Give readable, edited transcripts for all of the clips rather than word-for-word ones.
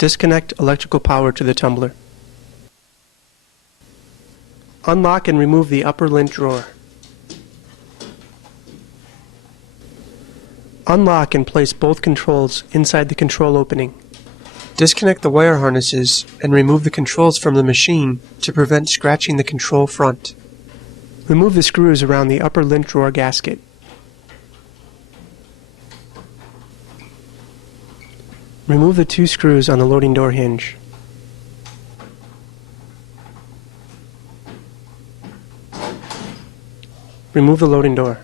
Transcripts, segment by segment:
Disconnect electrical power to the tumbler. Unlock and remove the upper lint drawer. Unlock and place both controls inside the control opening. Disconnect the wire harnesses and remove the controls from the machine to prevent scratching the control front. Remove the screws around the upper lint drawer gasket. Remove the 2 screws on the loading door hinge. Remove the loading door.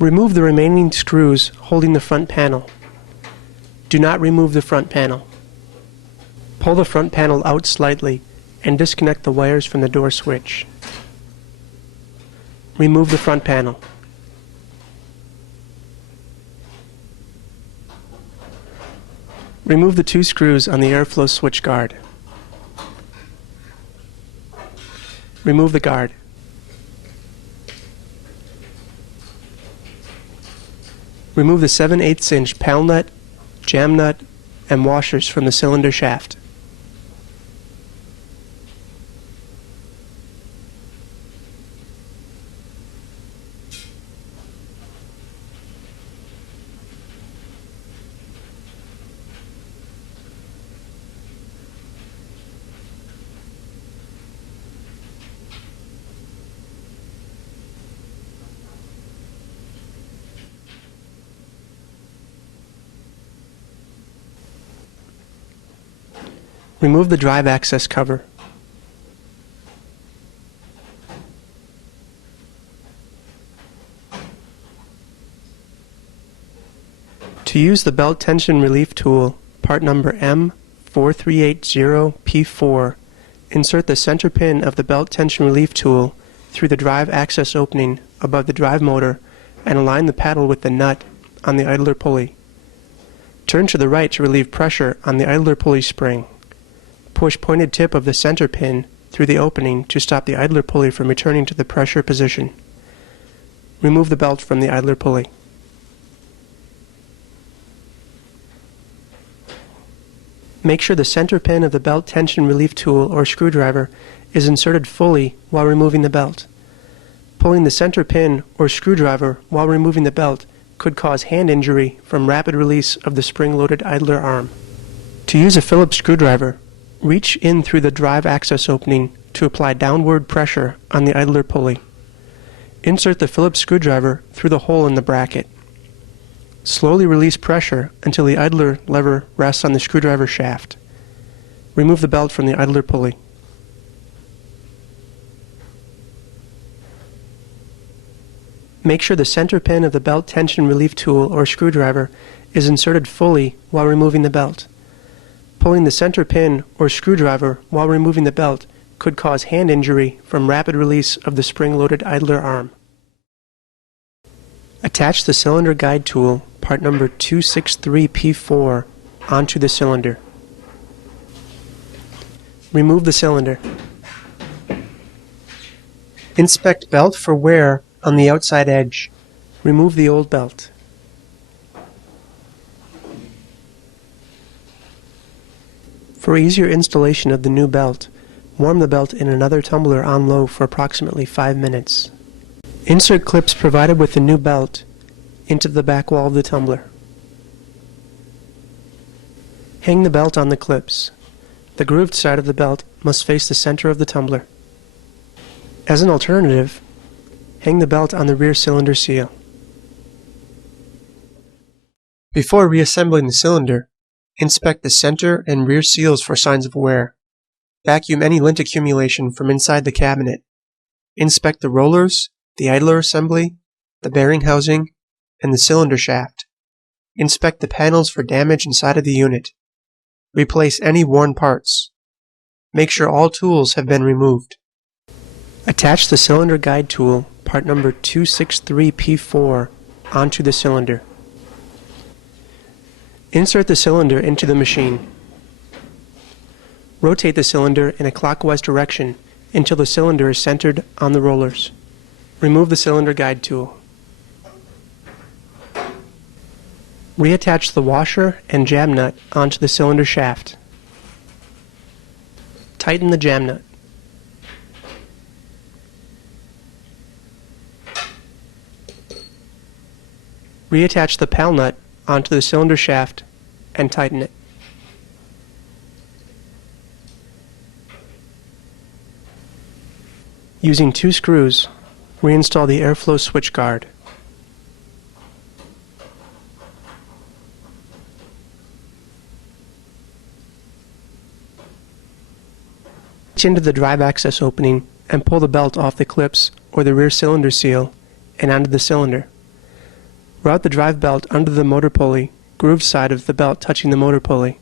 Remove the remaining screws holding the front panel. Do not remove the front panel. Pull the front panel out slightly and disconnect the wires from the door switch. Remove the front panel. Remove the 2 screws on the airflow switch guard. Remove the guard. Remove the 7/8" paddle nut, jam nut, and washers from the cylinder shaft. Remove the drive access cover. To use the belt tension relief tool, part number M4380P4, insert the center pin of the belt tension relief tool through the drive access opening above the drive motor and align the paddle with the nut on the idler pulley. Turn to the right to relieve pressure on the idler pulley spring. Push pointed tip of the center pin through the opening to stop the idler pulley from returning to the pressure position. Remove the belt from the idler pulley. Make sure the center pin of the belt tension relief tool or screwdriver is inserted fully while removing the belt. Pulling the center pin or screwdriver while removing the belt could cause hand injury from rapid release of the spring-loaded idler arm. To use a Phillips screwdriver, reach in through the drive access opening to apply downward pressure on the idler pulley. Insert the Phillips screwdriver through the hole in the bracket. Slowly release pressure until the idler lever rests on the screwdriver shaft. Remove the belt from the idler pulley. Make sure the center pin of the belt tension relief tool or screwdriver is inserted fully while removing the belt. Pulling the center pin or screwdriver while removing the belt could cause hand injury from rapid release of the spring-loaded idler arm. Attach the cylinder guide tool, part number 263P4, onto the cylinder. Remove the cylinder. Inspect belt for wear on the outside edge. Remove the old belt. For easier installation of the new belt, warm the belt in another tumbler on low for approximately 5 minutes. Insert clips provided with the new belt into the back wall of the tumbler. Hang the belt on the clips. The grooved side of the belt must face the center of the tumbler. As an alternative, hang the belt on the rear cylinder seal. Before reassembling the cylinder, inspect the center and rear seals for signs of wear. Vacuum any lint accumulation from inside the cabinet. Inspect the rollers, the idler assembly, the bearing housing, and the cylinder shaft. Inspect the panels for damage inside of the unit. Replace any worn parts. Make sure all tools have been removed. Attach the cylinder guide tool, part number 263P4, onto the cylinder. Insert the cylinder into the machine. Rotate the cylinder in a clockwise direction until the cylinder is centered on the rollers. Remove the cylinder guide tool. Reattach the washer and jam nut onto the cylinder shaft. Tighten the jam nut. Reattach the PAL nut onto the cylinder shaft and tighten it. Using 2 screws, reinstall the airflow switch guard. Reach into the drive access opening and pull the belt off the clips or the rear cylinder seal and onto the cylinder. Route the drive belt under the motor pulley, grooved side of the belt touching the motor pulley,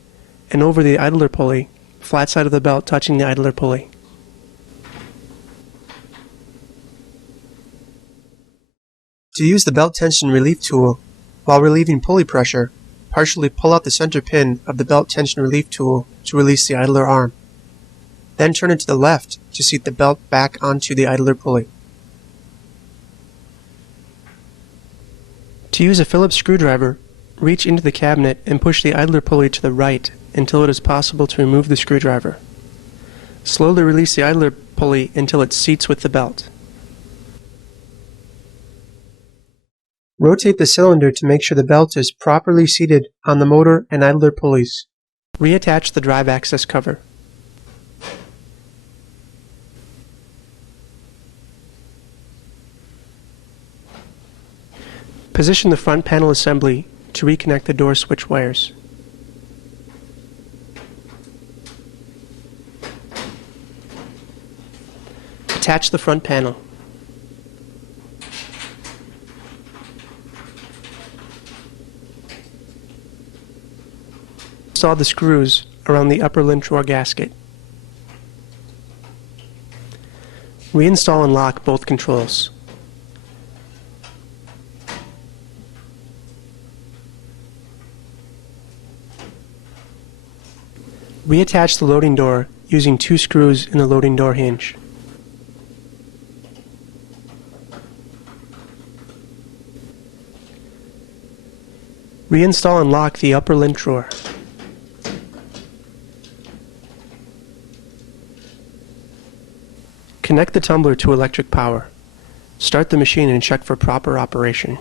and over the idler pulley, flat side of the belt touching the idler pulley. To use the belt tension relief tool, while relieving pulley pressure, partially pull out the center pin of the belt tension relief tool to release the idler arm. Then turn it to the left to seat the belt back onto the idler pulley. To use a Phillips screwdriver, reach into the cabinet and push the idler pulley to the right until it is possible to remove the screwdriver. Slowly release the idler pulley until it seats with the belt. Rotate the cylinder to make sure the belt is properly seated on the motor and idler pulleys. Reattach the drive access cover. Position the front panel assembly to reconnect the door switch wires. Attach the front panel. Install the screws around the upper lint drawer gasket. Reinstall and lock both controls. Reattach the loading door using 2 screws in the loading door hinge. Reinstall and lock the upper lint drawer. Connect the tumbler to electric power. Start the machine and check for proper operation.